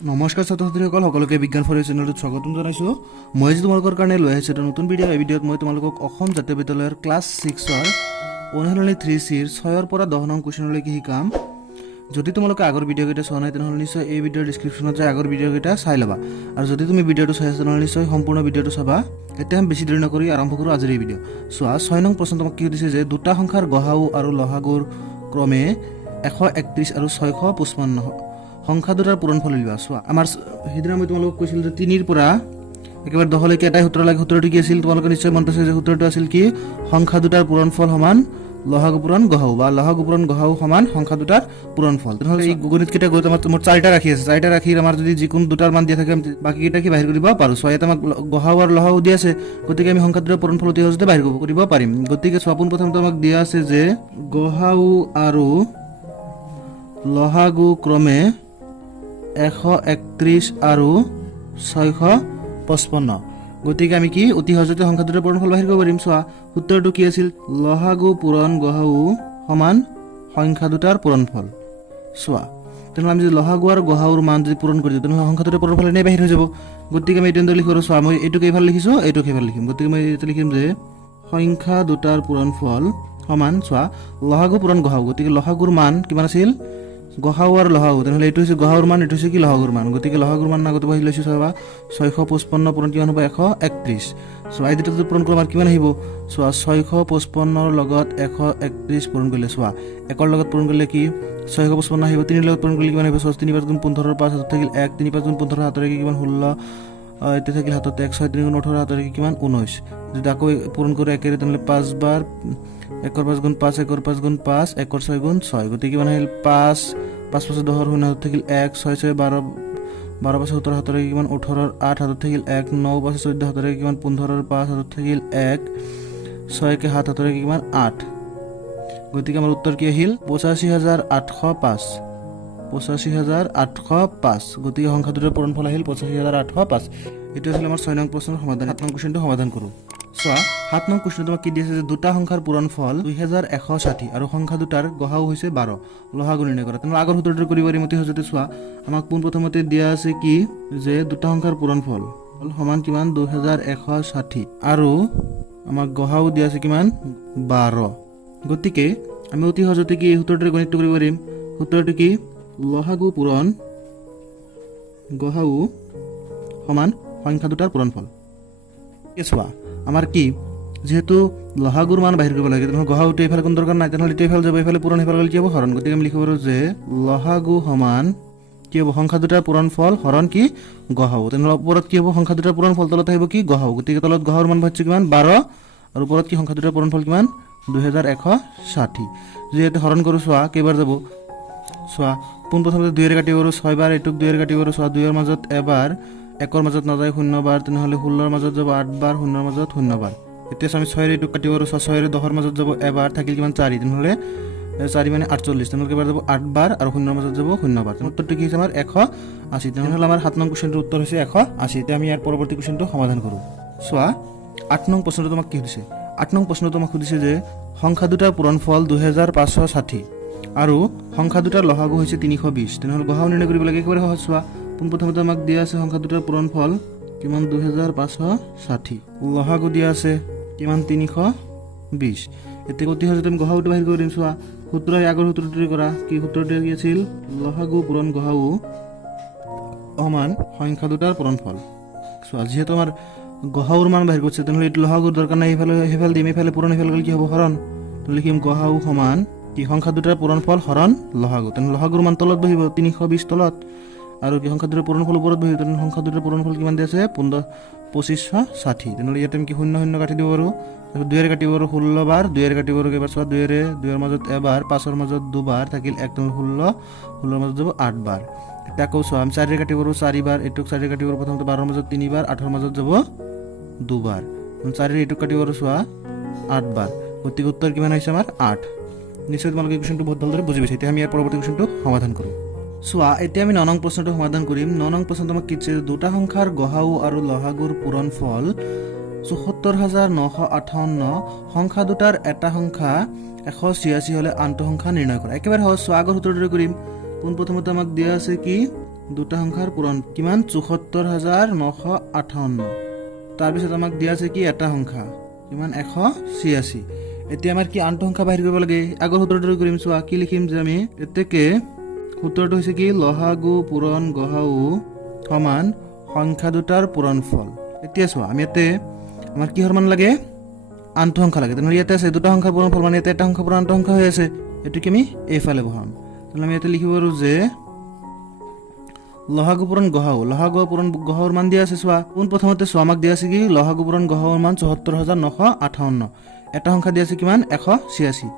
নমস্কাৰ ছাত্ৰ-ছাত্ৰীসকল, সকলোকে বিজ্ঞান ফৰ চেনেলত স্বাগতম জনাইছোঁ। মই আজি তোমালোকৰ কাৰণে লৈ আহিছোঁ এটা নতুন ভিডিঅ'। এই ভিডিঅ'ত মই তোমালোকক অসম জাতীয় বিদ্যালয়ৰ ক্লাছ 6ৰ অনুশীলনী 3Cৰ 6ৰ পৰা 10 নং কুৱেশ্যনলৈকে শিকাম। যদি তোমালোকে আগৰ ভিডিঅ'কেইটা চোৱা নাই তেনেহ'লে নিশ্চয় এই ভিডিঅ'ৰ ডিছক্ৰিপশ্যনত যাই আগৰ ভিডিঅ'কেইটা চাই ল'বা। আৰু যদি তুমি ভিডিঅ'টো চাই আছা তেনেহ'লে নিশ্চয় সম্পূৰ্ণ ভিডিঅ'টো চাবা। এতিয়া আমি বেছি দেৰি নকৰি আৰম্ভ কৰোঁ আজিৰ এই ভিডিঅ'। চোৱা, 6 নং প্ৰশ্ন তোমাক কি সুধিছে যে দুটা সংখ্যাৰ গসাউ আৰু লসাগুৰ ক্ৰমে 131 আৰু 655 সংখ্যা দুটাৰ পূৰণফল উলিওৱা। চোৱা, আমাৰ সেইদিনা মই তোমালোকক কৈছিলোঁ যে 3ৰ পৰা একেবাৰে 10লৈকে এটাই সূত্ৰ লাগে। সূত্ৰটো কি আছিল? তোমালোকে নিশ্চয় মনত আছে যে সূত্ৰটো আছিল কি? সংখ্যা দুটাৰ পূৰণফল সমান লসাগু পূৰণ গসাউ, বা লসাগু পূৰণ গসাউ সমান সংখ্যা দুটাৰ পূৰণফল। তেনেহ'লে এই গণিতকেইটা গৈ মোৰ 4টা ৰাখি আছে। 4টা ৰাখিৰ আমাৰ যদি যিকোনো দুটাৰ মান দিয়া থাকে বাকীকেইটা কি বাহিৰ কৰিব পাৰোঁ। চোৱা, ইয়াত আমাক গসাউ আৰু লসাগু দিয়া আছে, গতিকে আমি সংখ্যা দুটাৰ পূৰণফল অতি সহজতে বাহিৰ কৰিব পাৰিম। গতিকে চোৱা, পোনপ্ৰথমতে আমাক দিয়া আছে যে গসাউ আৰু লসাগু ক্ৰমে 131 আৰু 655। গতিকে আমি কি অতি সহজতে সংখ্যা দুটাৰ পূৰণফল বাহিৰ কৰিব পাৰিম। চোৱা, সূত্ৰটো কি আছিল? লসাগু পূৰণ গসাউ সমান সংখ্যা দুটাৰ পূৰণফল। চোৱা, তেনেহ'লে আমি যদি লসাগু আৰু গসাউৰ মান যদি পূৰণ কৰি দিওঁ তেনেহ'লে সংখ্যা দুটাৰ পূৰণফল এনেই বাহিৰ হৈ যাব। গতিকে আমি এইটো এনেদৰে লিখিব পাৰোঁ। চোৱা, মই এইটোক এইফালে লিখিছোঁ, এইটোক সেইফালে লিখিম। গতিকে মই এইটো লিখিম যে সংখ্যা দুটাৰ পূৰণফল সমান, চোৱা, লসাগু পূৰণ গসাউ। গতিকে লসাগুৰ মান কিমান আছিল? গসাউ আৰু লসাগু, তেনেহ'লে এইটো হৈছে গসাউৰ মান, এইটো হৈছে কি লসাগুৰ মান। গতিকে লসাগুৰ মান আগতে বহি লৈছোঁ। চাবা, 655 পূৰণ কিমান হ'ব? 131। চোৱা, এই দুটাটো পূৰণ কৰিলে আমাৰ কিমান আহিব? চোৱা, 655ৰ লগত 131 পূৰণ কৰিলে, চোৱা, 1ৰ লগত পূৰণ কৰিলে কি 655 আহিব। 3ৰ লগত পূৰণ কৰিলে কিমান আহিব? 3 5 গুণ 15, 5 হাতত থাকিল 1, 3 5 গুণ 15 হাতত কিমান 16, এতিয়া থাকিল হাতত 1, 6 3 গুণ 18 হাতত কিমান 19। যদি আকৌ পূৰণ কৰি একেৰে তেনেহ'লে 5 বাৰ 1ৰ 5 গুণ 5, 1ৰ 5 গুণ 5, 1ৰ 6 গুণ 6। গতিকে কিমান আহিল? 5 5 5 10 শূন্য হাতত থাকিল 1, 6 6 12, 12 5 17 হাতত কিমান 18, 8 হাতত থাকিল 1, 9 5 14 হাতত কিমান 15, 5 হাতত থাকিল 1, 6 7 হাতত কিমান 8। গতিকে আমাৰ উত্তৰ কি আহিল? 85,805। 85,805। গতিকে সংখ্যা দুটাৰ পূৰণফল আহিল 85,805। এইটো আছিল আমাৰ 6 নং প্ৰশ্নৰ সমাধান। 7 নং কুৱেশ্যনটো সমাধান কৰোঁ। চোৱা, 7 নং কুৱেশ্যনটো তোমাক কি দিছে যে দুটা সংখ্যাৰ পূৰণফল 2160 আৰু সংখ্যা দুটাৰ গসাউ হৈছে 12, লসাগু নিৰ্ণয় কৰা। তেনেহ'লে আগৰ সূত্ৰটো কৰিব পাৰিম অতি সহজতে। চোৱা, আমাক পোনপ্ৰথমতে দিয়া আছে কি যে দুটা সংখ্যাৰ পূৰণফল সমান কিমান? 2160 আৰু আমাক গসাউ দিয়া আছে কিমান? 12। গতিকে আমি অতি সহজতে কি এই সূত্ৰটোৰে গণিতটো কৰিব পাৰিম। সূত্ৰটো কি? লসাগু পূৰণ গসাউ সমান সংখ্যা দুটাৰ পূৰণফল। চোৱা, আমাৰ কি যিহেতু লসাগুৰ মান বাহিৰ কৰিব লাগে, তেনেহ'লে গসাউটো এইফালে কোনো দৰকাৰ নাই, তেনেহ'লে এইটো এইফালে যাব, এইফালে পূৰণ এইফালে গ'লে কি হ'ব? হৰণ। গতিকে আমি লিখিব পাৰোঁ যে লসাগু সমান কি হ'ব? সংখ্যা দুটাৰ পূৰণফল হৰণ কি? গসাউ। তেনেহ'লে ওপৰত কি হ'ব? সংখ্যা দুটাৰ পূৰণফল, তলত আহিব কি? গসাউ। গতিকে তলত গসাউৰ মান পাইছোঁ কিমান? 12, আৰু ওপৰত কি সংখ্যা দুটাৰ পূৰণফল কিমান? 2160। যদি ইয়াতে হৰণ কৰোঁ, চোৱা কেইবাৰ যাব? চোৱা, পোনপ্ৰথমতে 2ৰে কাটিব পাৰোঁ 6 বাৰ, এইটোক 2ৰে কাটিব পাৰোঁ। চোৱা, 2ৰ মাজত এবাৰ, 1ৰ মাজত নাযায় 0 বাৰ, তেনেহ'লে 16ৰ মাজত যাব 8 বাৰ, 0ৰ মাজত 0 বাৰ। এতিয়া আমি 6ৰে এইটোক কাটিব পাৰোঁ। 6ৰে 10ৰ মাজত যাব এবাৰ, থাকিল কিমান? 4, তেনেহ'লে 4 মানে 48, তেনেহ'লে কেইবাৰ যাব? 8 বাৰ, আৰু 0ৰ মাজত যাব 0 বাৰ। উত্তৰটো কি হৈছে আমাৰ? 180। তেনেহ'লে আমাৰ 7 নং কুৱেশ্যনটোৰ উত্তৰ হৈছে 180। এতিয়া আমি ইয়াৰ পৰৱৰ্তী কুৱেশ্যনটো সমাধান কৰোঁ। চোৱা, 8 নং প্ৰশ্নটো তোমাক কি সুধিছে? 8 নং প্ৰশ্নটো তোমাক সুধিছে যে সংখ্যা দুটাৰ পূৰণফল 2560 আৰু সংখ্যা দুটাৰ লসাগু হৈছে 320। তেনেহ'লে গসাউ নিৰ্ণয় কৰিব লাগে। একেবাৰে সহজ। চোৱা, পোনপ্ৰথমতে আমাক দিয়া আছে সংখ্যা দুটাৰ পূৰণফল কিমান? 2560, লসাগু দিয়া আছে কিমান? 320। এতিয়া অতি সহজতে আমি গসাউটো বাহিৰ কৰি দিম। চোৱা, সূত্ৰ আগৰ সূত্ৰটোৰে কৰা। কি সূত্ৰটো কি আছিল? লসাগু পূৰণ গসাউ সমান সংখ্যা দুটাৰ পূৰণফল। চোৱা, যিহেতু আমাৰ গসাউৰ মান বাহিৰ কৰিছে, তেনেহ'লে এইটো লসাগুৰ দৰকাৰ নাই, সেইফালে দিম, এইফালে পূৰণ এইফালে গ'লে কি হ'ব? হৰণ। লিখিম গসাউ সমান কি? সংখ্যা দুটাৰ পূৰণফল হৰণ লসাগু। তেনেহ'লে লসাগুৰ মান তলত বহিব 320 তলত, আৰু কি সংখ্যা দুটাৰ পূৰণফল ওপৰত বহিব। তেনেহ'লে সংখ্যা দুটাৰ পূৰণফল কিমান দিয়া আছে? 2560। তেনেহ'লে ইয়াতে আমি কি 0 0 কাটি দিব পাৰোঁ। তাৰপিছত 2ৰে কাটিব পাৰোঁ 16 বাৰ, 2ৰে কাটিব পাৰোঁ কেইবাৰ? চোৱা, 2ৰ মাজত এবাৰ, 5ৰ মাজত 2 বাৰ, থাকিল 1, 16, 16ৰ মাজত যাব 8 বাৰ। এতিয়া আকৌ চোৱা, আমি 4ৰে কাটিব পাৰোঁ 4 বাৰ, এইটোক 4ৰে কাটিব পাৰোঁ প্ৰথমতে 12ৰ মাজত 3 বাৰ, 8ৰ মাজত যাব 2 বাৰ, 4ৰে এইটোক কাটিব পাৰোঁ চোৱা 8 বাৰ। গতিকে উত্তৰ কিমান হৈছে আমাৰ? 8। নিশ্চয় তোমালোকে কুৱেশ্যনটো বহুত ভালদৰে বুজি পাইছে। এতিয়া আমি ইয়াৰ পৰৱৰ্তী কুৱেশ্যনটো সমাধান কৰোঁ। চোৱা, এতিয়া আমি 9 নং প্ৰশ্নটো সমাধান কৰিম। 9 নং প্ৰশ্নটো আমাক কি দিছে? দুটা সংখ্যাৰ গসাউ আৰু লসাগুৰ পূৰণফল 74,958, সংখ্যা দুটাৰ এটা সংখ্যা 186 হ'লে আনটো সংখ্যা নিৰ্ণয় কৰা। একেবাৰে সহজ। আগৰ সূত্ৰটোৰে কৰিম। পোনপ্ৰথমতে আমাক দিয়া আছে কি দুটা সংখ্যাৰ পূৰণ কিমান ৭৪,৯৫৮ তাৰপিছত আমাক দিয়া আছে কি এটা সংখ্যা কিমান ১৮৬ এতিয়া আমাৰ কি আনটো সংখ্যা বাহিৰ কৰিব লাগে আগৰ সূত্ৰটো কৰিম চোৱা কি লিখিম যে আমি এতেকে সূত্ৰটো হৈছে কি লহাগু পূৰণ গহাউ সমান সংখ্যা দুটাৰ পূৰণফল এতিয়া চোৱা আমি ইয়াতে আমাৰ কি সমান লাগে আনটো সংখ্যা লাগে তেনেহ'লে ইয়াতে আছে দুটা সংখ্যাৰ পূৰণফল মানে ইয়াতে এটা সংখ্যা পূৰণ আনটো সংখ্যা হৈ আছে এটুকি আমি এইফালে বহাম তাহলে আমি ইয়াতে লিখিব পাৰো যে লহাগু পূৰণ গহাউৰ মান দিয়া আছে চোৱা কোন প্ৰথমতে চোৱা আমাক দিয়া আছে কি লহাগু পূৰণ গহাউৰ মান ৭৪,৯৫৮ এটা সংখ্যা দিয়া আছে কিমান ১৮৬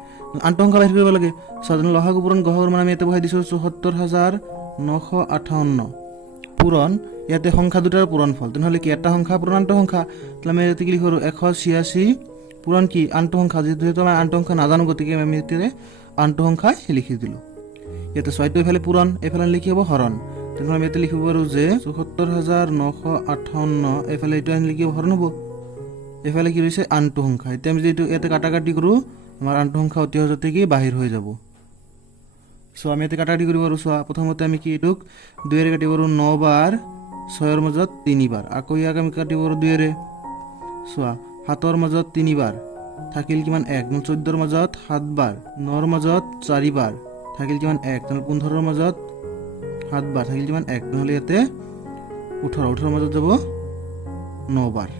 আনটো সংখ্যা বাহিৰ কৰিব লাগে চোৱা লহাগু পূৰণ গহাউৰ মান আমি ইয়াতে বহাই দিছো ৭৪,৯৫৮ পূৰণ ইয়াতে সংখ্যা দুটাৰ পূৰণফল তেনেহ'লে কি এটা সংখ্যা পূৰণ আনটো সংখ্যা তাহলে আমি ইয়াতে কি লিখিব পাৰো ১৮৬ পূৰণ কি আনটো সংখ্যা যেহেতু আমি আনটো সংখ্যা নাজানো গতিকে আমি ইয়াতে আনটো সংখ্যা লিখি দিলো ইয়াতে ছয়টো এইফালে পূৰণ এইফালে লিখি হ'ব হৰণ তেনেহ'লে আমি ইয়াতে লিখিব পাৰো যে ৭৪,৯৫৮ এইফালে এইটো আনি লিখিব হৰণ হ'ব এইফালে কি হৈছে আনটো সংখ্যা এতিয়া আমি যদি ইয়াতে কাটাকাটি কৰোঁ আমাৰ আনটো সংখ্যা অতি সহজতে কি বাহিৰ হৈ যাব সো আমি ইয়াতে কাটাকাটি কৰিব পাৰো চোৱা প্ৰথমতে আমি কি এইটোক 2 ৰে কাটিব পাৰো 9 বাৰ 6 ৰ মাজত 3 বাৰ আকৌ ইয়াক আমি কাটিব পাৰো 2 ৰে চোৱা 7 ৰ মাজত 3 বাৰ থাকিল কিমান 1 14 ৰ মাজত 7 বাৰ 9 ৰ মাজত 4 বাৰ থাকিল কিমান 1 তেনে 15 ৰ মাজত 7 বাৰ থাকিল কিমান 1 নহলে ইয়াতে 18 ৰ মাজত যাব 9 বাৰ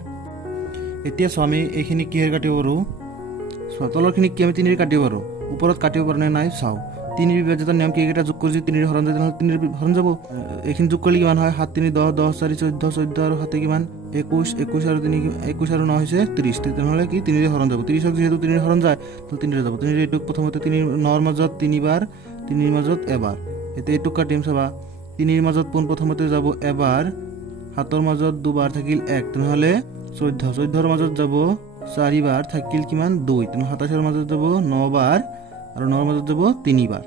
এতিয়া চোৱা আমি এইখিনি কিহেৰে কাটিব পাৰো চোৱা তলৰখিনি কি আমি 3 ৰে কাটিব পাৰো ওপৰত কাটিব পাৰো নে নাই চাও 3 বিভাজ্যতাৰ নিয়ম কি এটা যোগ কৰি 3 ৰে হৰণ যায় তেনেহ'লে 3 ৰে হৰণ যাব এইখিনি যোগ কৰিলে কিমান হয় 7 3 10 10 4 14 14 আৰু 7 কিমান 21 21 আৰু 3 21 আৰু 9 হৈছে 30 তেনেহ'লে কি 3 ৰে হৰণ যাব 30 ক যেহেতু 3 ৰে হৰণ যায় তাহলে 3 ৰে যাব 3 ৰে এইটো প্ৰথমতে 3 9 ৰ মাজত 3 বাৰ 3 ৰ মাজত এবাৰ এতিয়া এইটো কাটিম চাবা 3 ৰ মাজত পোন প্ৰথমতে যাব এবাৰ 7 ৰ মাজত দুবাৰ থাকিল 1 তেনেহ'লে 14 ৰ মাজত যাব 4 বাৰ থাকিল কিমান 2 তেনেহ'লে 27 ৰ মাজত যাব 9 বাৰ আৰু 9 ৰ মাজত যাব 3 বাৰ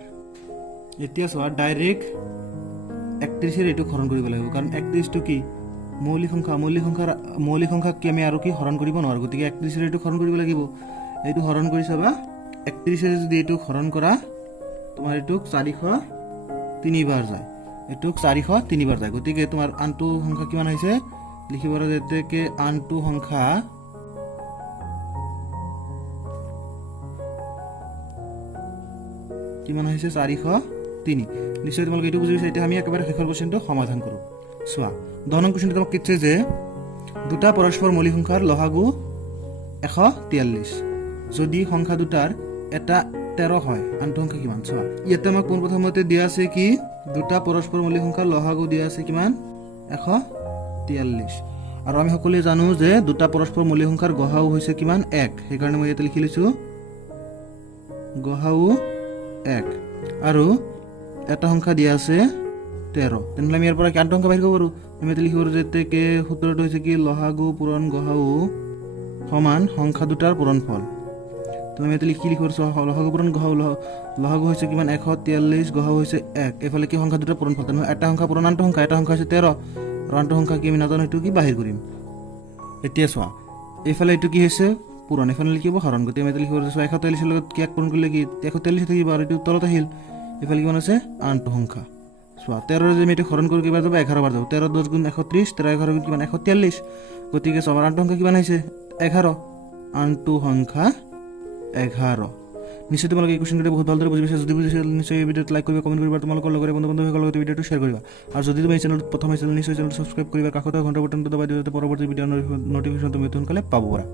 এতিয়া চোৱা ডাইৰেক্ট 31 ৰ এইটো হৰণ কৰিব লাগিব কাৰণ 31 টো কি মৌলিক সংখ্যা কি আমি আৰু কি হৰণ কৰিব নোৱাৰো গতিকে 31 ৰ এইটো হৰণ কৰিব লাগিব এইটো হৰণ কৰি চাবা 31 ৰ যদি এইটো হৰণ কৰা তোমাৰ এইটো 403 বাৰ যায় এইটো 403 বাৰ যায় গতিকে তোমাৰ আনটো সংখ্যা কিমান হৈছে লিখিব পাৰো যেতেকে আনটো সংখ্যা কিমান হৈছে 403 নিশ্চয় তোমালোকে এইটো বুজি পাইছা এতিয়া আমি একেবাৰে শেষৰ কোৱেশ্চনটো সমাধান কৰো চোৱা 10 নং কোৱেশ্চনটো তোমাক কিছে যে দুটা পৰস্পৰ মৌলিক সংখ্যাৰ লহাগু 143 যদি সংখ্যা দুটাৰ এটা 13 হয় আনটো সংখ্যা কিমান চোৱা ইয়াতে আমাক প্ৰথমতে দিয়া আছে কি দুটা পৰস্পৰ মৌলিক সংখ্যাৰ লহাগু দিয়া আছে কিমান 143 আৰু আমি সকলোৱে জানো যে দুটা পৰস্পৰ মৌলিক সংখ্যাৰ গহাউ হৈছে কিমান 1 সেইকাৰণে মই ইয়াতে লিখি লৈছো গহাউ 1 আৰু এটা সংখ্যা দিয়া আছে 13 তেনেহ'লে আমি ইয়াৰ পৰা কি আনটো সংখ্যা বাহিৰ কৰিব পাৰো আমি ইয়াতে লিখিব পাৰো যে এতেকে সূত্ৰটো হৈছে কি লহাগু পূৰণ গহাউ সমান সংখ্যা দুটাৰ পূৰণফল তো আমি ইয়াতে লিখিব পাৰো লহাগু পূৰণ গহাউ লহাগু হৈছে কিমান 143 গহাউ হৈছে 1 এফালে কি সংখ্যা দুটাৰ পূৰণফল তেনেহ'লে এটা সংখ্যা পূৰণ আনটো সংখ্যা এটা সংখ্যা হৈছে 13 আৰু আনটো সংখ্যা কি আমি নাজানো এইটো কি বাহিৰ কৰিম এতিয়া চোৱা এইফালে এইটো কি হৈছে পূৰণ এফালে লিখিব হৰণ গতিকে আমি লিখিব পাৰো 143 ৰ লগত কি এক পূৰণ কৰিলে কি 143 থাকিব আৰু এইটো তলত আহিল এফালে কিমান আছে আনটো সংখ্যা চোৱা 13 যদি আমি এইটো হৰণ কৰি কিবা যাব 11 বাৰ যাব 13 10 গুণ 130 13 11 গুণ কিমান 143 গতিকে চোৱা আনটো সংখ্যা কিমান হৈছে 11 আনটো সংখ্যা 11 নিশ্চয় তোমালোকে এই কোৱেশ্চনটো বহুত ভালদৰে বুজি পাইছা যদি বুজিছা নিশ্চয় এই ভিডিঅ'টো লাইক কৰিবা কমেণ্ট কৰিবা তোমালোকৰ লগৰে বন্ধু-বান্ধৱীসকলৰ লগত ভিডিঅ'টো শ্বেয়াৰ কৰিবা আৰু যদি তুমি এই চেনেলটো প্ৰথম আহিছা নিশ্চয় চেনেলটো সাবস্ক্ৰাইব কৰিবা কাষতে ঘণ্টা বটনটো দবাই দিবা যাতে পৰৱৰ্তী ভিডিঅ'ৰ নটিফিকেশ্যন তুমি সোনকালে পাব পাৰা